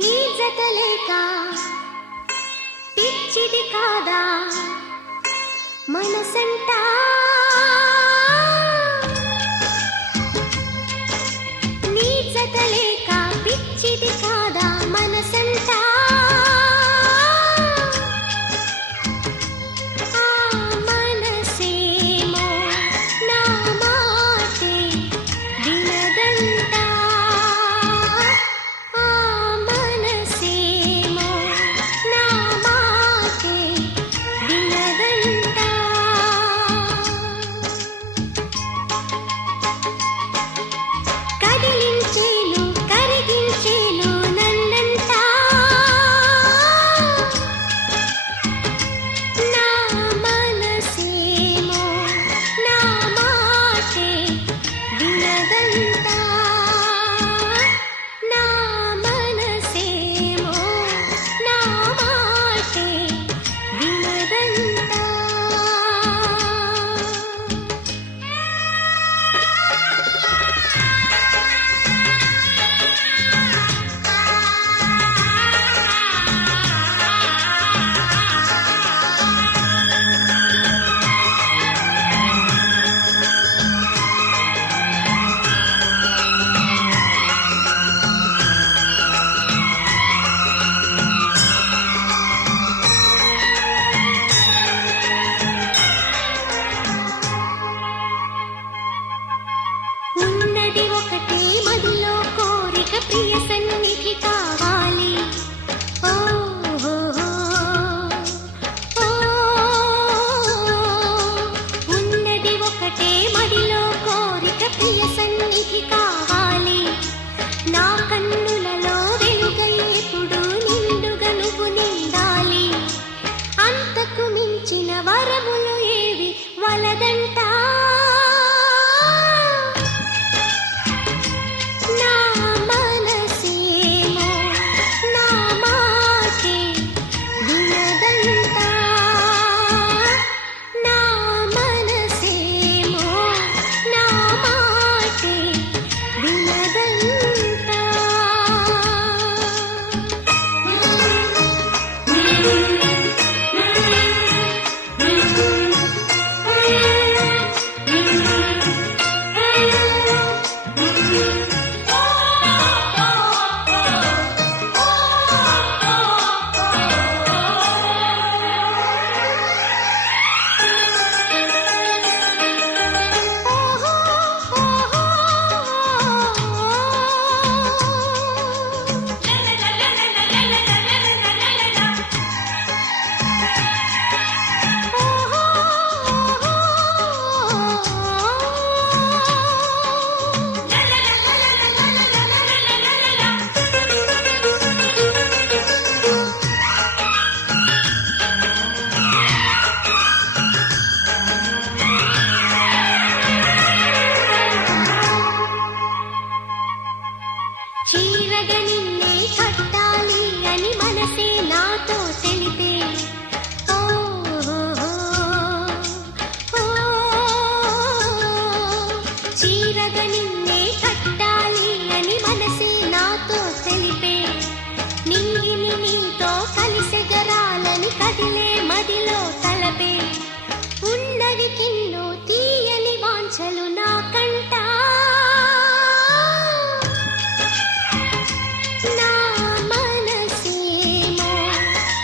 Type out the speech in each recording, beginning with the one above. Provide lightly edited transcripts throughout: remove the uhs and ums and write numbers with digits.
నీ జత లేక పిచ్చిది కాదా మనసంటా నీ జత లేక పిచ్చిది కాదా మనసంటా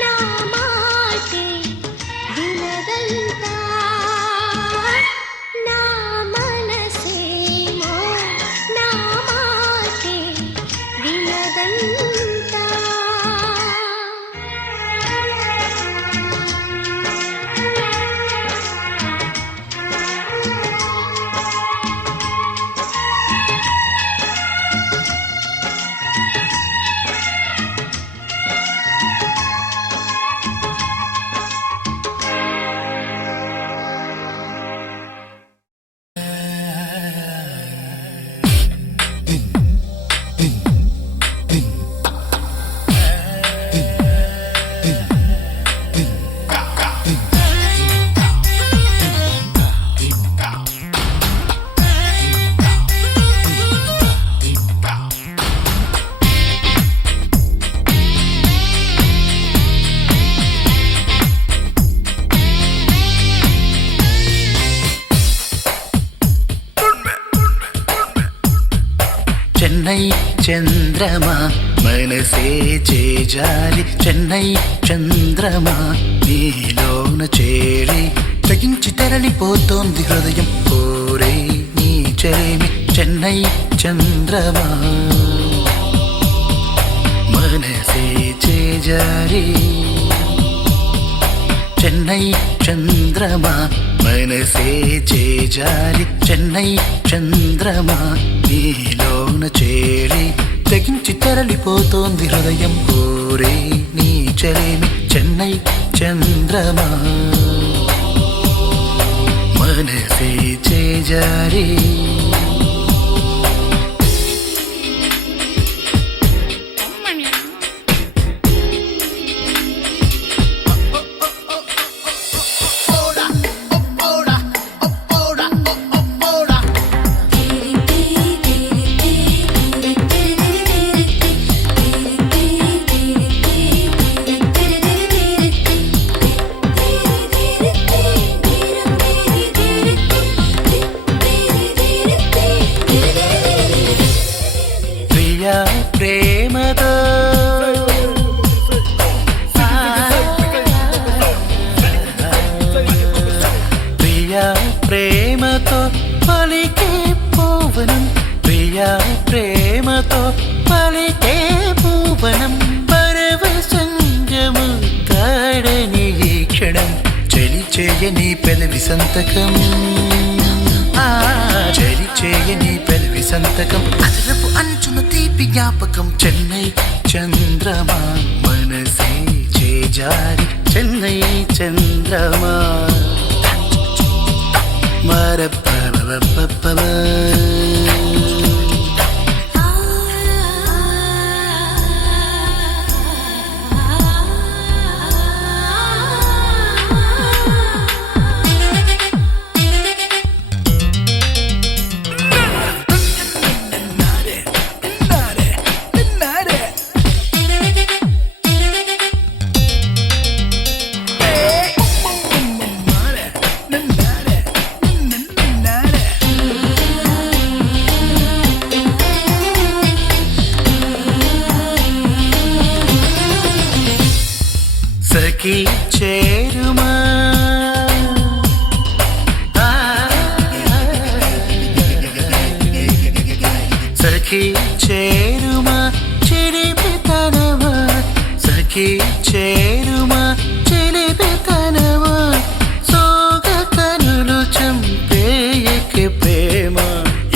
నా చెన్నై చంద్రమా మనసే చేజారి చెన్నై చంద్రమా నీలోన చేరి తగించి తెరలిపోతోంది హృదయం కోరే నీ చెలిమి చెన్నై చంద్రమా మనసే చేజారి చెన్నై చంద్రమా మనసే చేజారి చెన్నై చంద్రమా నీలోన చేరి తెగించి తెరలిపోతోంది హృదయం కోరే నీ చెలిమి చెన్నై చంద్రమా మనసే చేజారి ప్రేమతో ప్రియా ప్రేమతో పలికే పూవనం ప్రియా ప్రేమతో పలికే పూవనం పరవశంగము తాడని ఈ క్షణం చలి చేయని పెదవి సంతకం చలి చేయని పెదవి సంతకం అదరపు అంచున తీపి జ్ఞాపకం చెన్నై చంద్రమా మనసే చేజారి చెన్నై చంద్రమా మరప సఖీ చేరుమా సఖీ చేరుమా చిలిపితనమా సఖీ చేరుమా చిలిపితనమా సోగ కనులు చంపేయకి ప్రేమ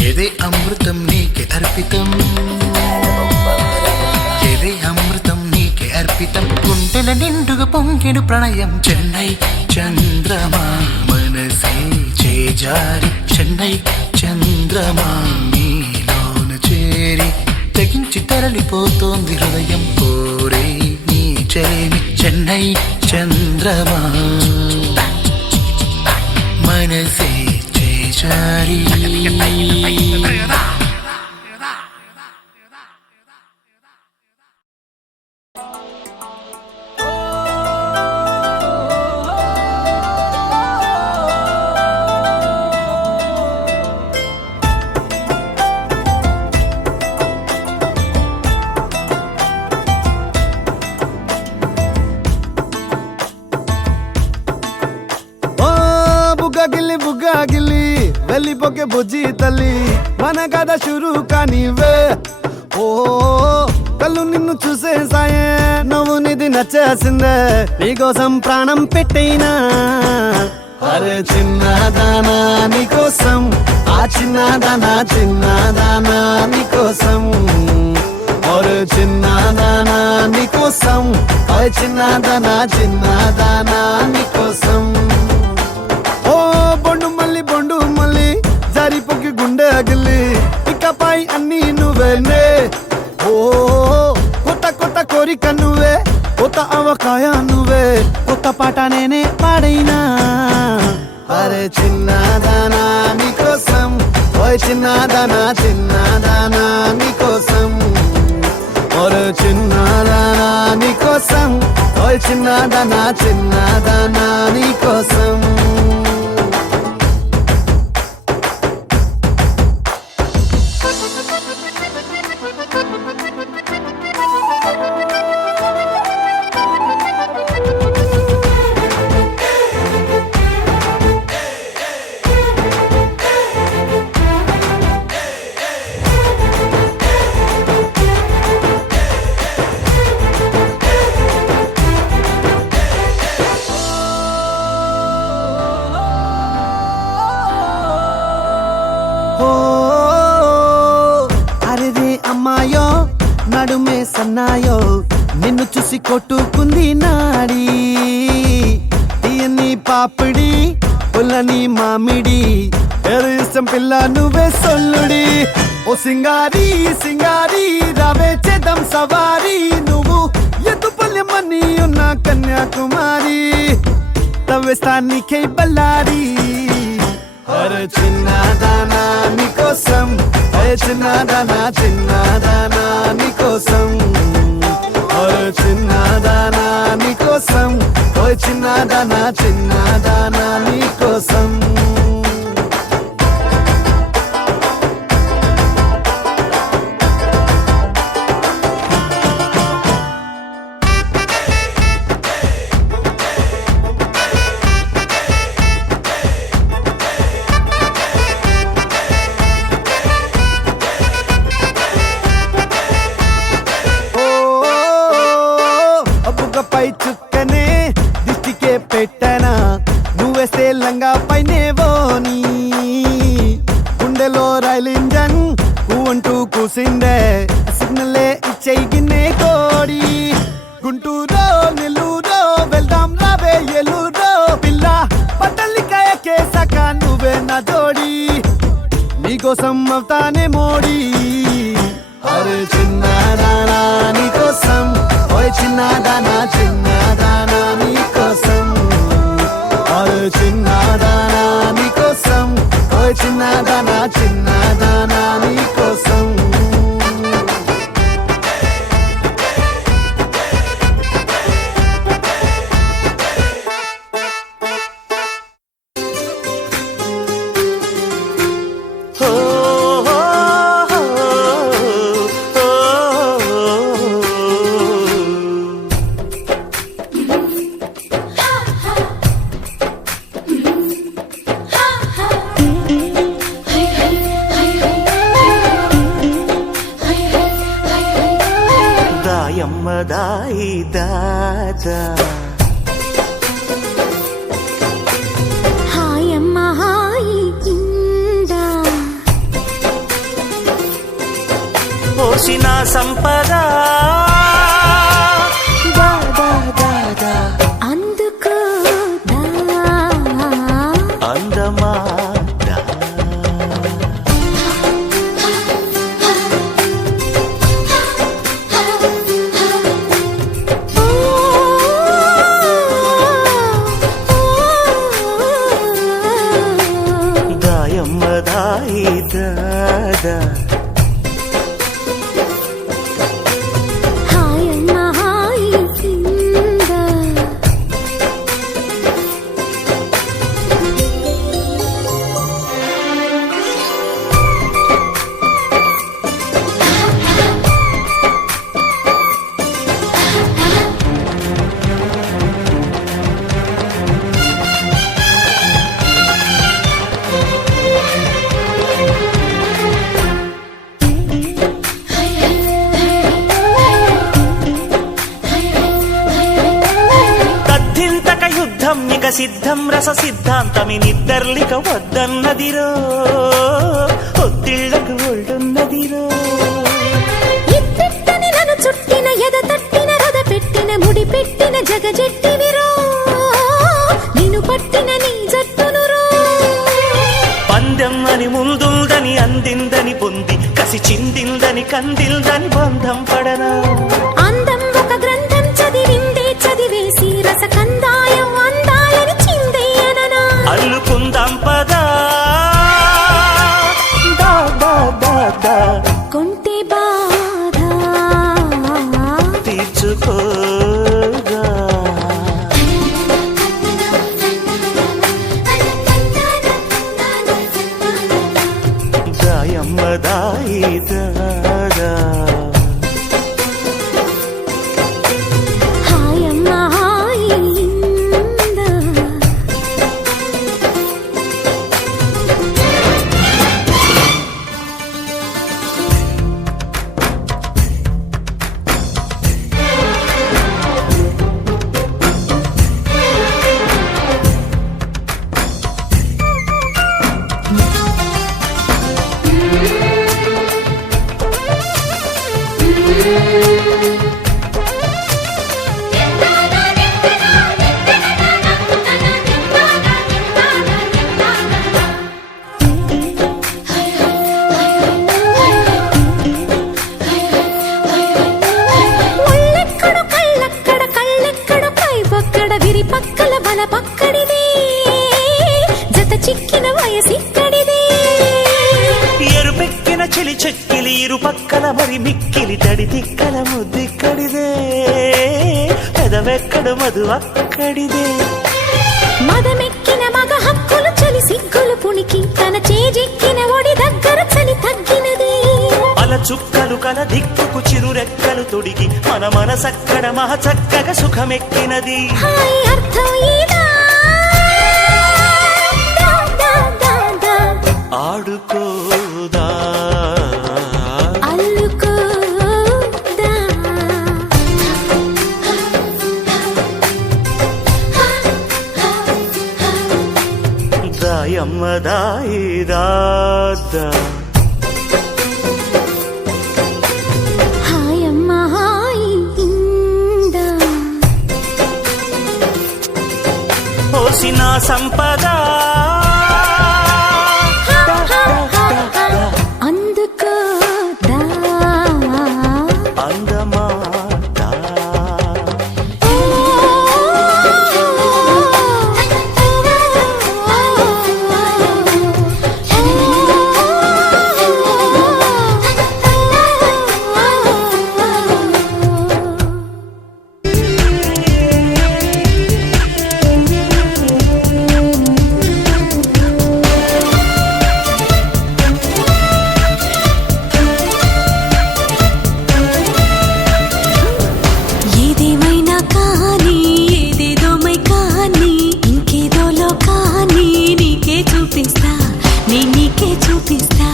ఎదే అమృతం నీకే అర్పితం ఎదే అమృతం నీకే అర్పితం గుండెల నిండుగా పొంగిన ప్రణయం చెన్నై చంద్రమా మనసే చేజారి చెన్నై చంద్రమా నీలోన చేరి తెగించి తరలిపోతోంది హృదయం కోరే నీ చెలిమి చెన్నై చంద్రమా మనసే చేజారి బుగ్గాగిల్లి వెళ్ళిపోకే బుజ్జి తల్లి మన కథ షురు కానివే ఓ కళ్ళు నిన్ను చూసేసాయే నువ్వు నిధి నచ్చేసిందే నీకోసం ప్రాణం పెట్టైనా అరే చిన్నదానా నీకోసం ఆ చిన్నదానా నీకోసం ఒరే చిన్నదానా నీకోసం చిన్నదానా నీకోసం బొండు మళ్ళీ జారిపోకి గుండె అగిలి ఇకపై అన్ని నువ్వేనే ఓ కొత్త కోరిక నువ్వే కొత్త అవకాయ నువ్వే కొత్త పాట నేనే పాడైనా అరే చిన్నదానా నీకోసం ఓయ్ చిన్నదానా నీకోసం ఒరే చిన్నదానా నీకోసం ఓయ్ చిన్నదానా నీకోసం అమ్మాయో నడుమే సన్నాయో నిన్ను చూసి కొట్టుకుంది నాడి తీయని పాపిడి పుల్లని మామిడి ఏరు ఇష్టం పిల్ల నువ్వే సొల్లుడి ఓ సింగారి సింగారి రావే చేద్దాం సవారి నువ్వు ఎత్తుపల్లెమని ఉన్న కన్యాకుమారి తవ్వేస్తానికై బల్లారి అరే చిన్నదానా నీకోసం అరే చిన్నదానా నీకోసం అరే చిన్నదానా నీకోసం ఓ చిన్నదానా నీకోసం పై చుక్కనే దిష్టికే పెట్టనా నువ్వేస్తే లంగా పైనేవోని గుండెలో రైలు ఇంజన్ అంటూ కూసిందే సిగ్నలే ఇచ్చేగిన్నే కోడి గుంటూరో నెల్లూరో వెళ్దాం రావే ఎల్లూరో పిల్ల పట్టలికాయ కేసాక నువ్వే నా జోడి నీకోసం అవుతానే మోడీ అరే చిన్నదానా నీకోసం ఓయ్ చిన్నదానా నీకోసం ఓయ్ చిన్నదానా నీకోసం ఓయ్ చిన్నదానా నీకోసం దాయి దాదా హాయమ్మ హాయి ఇందా పోసిన సంపద దాదా దాదా అందుకో దా అందమా దాదా హాయమ్మ హాయి ఇందా ఇక సిద్ధం రస సిద్ధాంతమి నిద్దర్లిక వద్దన్నదిరో ఒత్తిళ్లకు ఒళ్ళున్నదిరో ఇత్తని నన్ను చుట్టిన ఎద తట్టిన రద పెట్టిన ముడి పెట్టిన జగజెట్టివిరో నిన్ను పట్టిన నీ జట్టునురో పందెం అని ముందుందని అందిందని పొంది కసి చిందిందని కందిల్దని బంధం పడనా అందం ఒక గ్రంథం చదివిందే చదివేసి రసకందాయం అందాలని చిందేయననా అల్లుకుందాం పదా దా కొంటే బాధ తీర్చుకోగా దాయమ్మ దాయి దాదా హాయమ్మ హాయి ఇందా ఒళ్ళెక్కడు కళ్ళెక్కడ కళ్ళెక్కడు పైపక్కడ విరి పక్కల బల పక్కడిదే జత చిక్కిన వయసిక్కడిదే ఎరుపెక్కిన చెలి చెక్కిలి ఇరు పక్కల మరి మిక్కిలి తడి తిక్కల ముద్దిక్కడిదే పెదవెక్కడు మధు అక్కడిదే మదమెక్కిన మగ హక్కులు చలి సిగ్గులు పుణికి తన చేజెక్కిన ఒడి దగ్గర చలి తగ్గినది అల చుక్కలు కల దిక్కుకు చిరురెక్కలు తొడిగి మన మనసక్కడ మహ చక్కగా సుఖమెక్కినది హాయ్ అర్థం ఇదా దా, దా, దా, దా. ఆడుకోదా అల్లుకోదా దాయమ్మ దాయిదా హాయమ్మ హాయ్ ఇందా పోసిన సంపద అందుకోదా అందమాట ఏదేమైనా కానీ ఏదేదో మై కానీ ఇంకేదో లోకాన్ని నీకే చూపిస్తా నీకే చూపిస్తా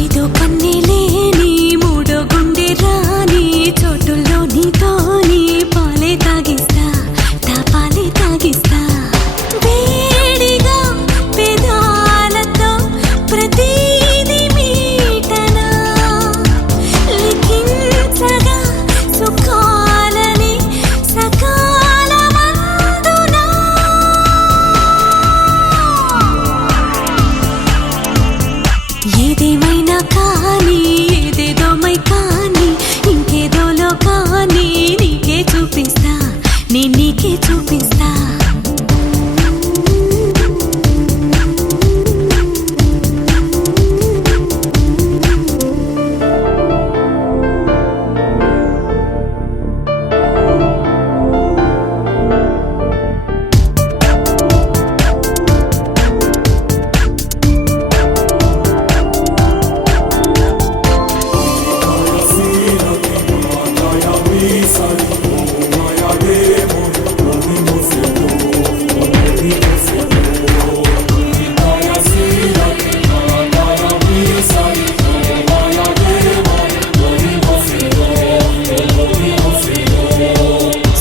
ఐదో కన్నే లేని మూడో గుండె రాని చోటుల్లో నీతోని పాలే తాగిస్తా పాలే తాగిస్తా వేడిగా పెదాలతో ప్రతిదీ మీటనా లిఖించగా సుఖాలని సకాలమందునా ఏదేమైనా కానీ ఏదేదో మై కానీ ఇంకేదో లోకాన్ని నీకే చూపిస్తా నీకే చూపిస్తా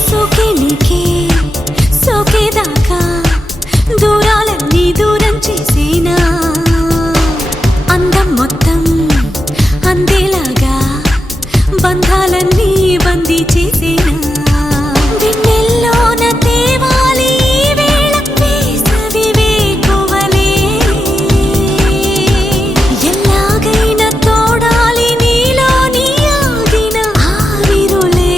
సోకే నీకే సోకేదాకా దూరాలన్నీ దూరం చేసేనా అందం మొత్తం అందేలాగా బంధాలన్నీ బందీ చేసేనా వెన్నెల్లోన తేవాలి ఈ వేళ వేసవి వేకువలే ఎల్లాగైనా తోడాలి నీలోని ఆగిన ఆవిరులే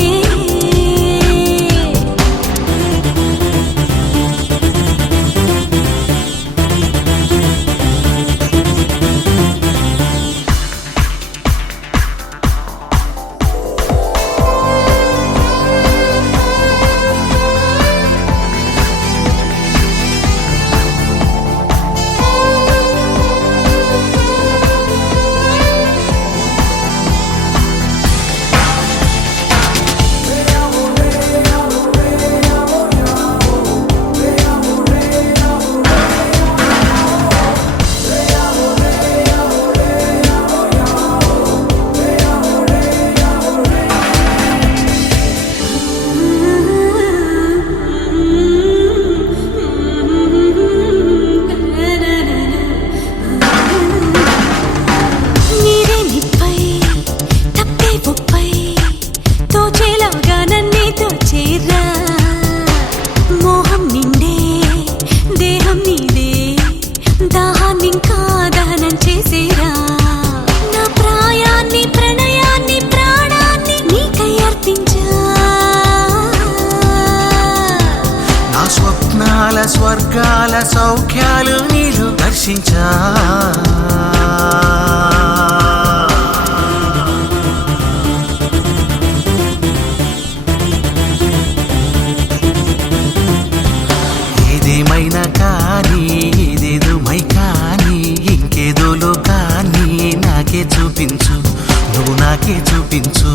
సౌఖ్యాలు నీలో దర్శించా ఏదేమైనా కానీ ఏదేదో మై కానీ ఇంకేదోలో కానీ నాకే చూపించు నువ్వు నాకే చూపించు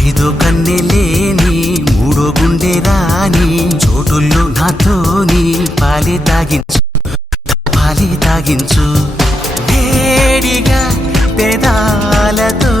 ఐదో కన్నె లేని మూడో గుండె రాని చోటుల్లో నాతోని పాలే తాగించు వేడిగా పెదాలతో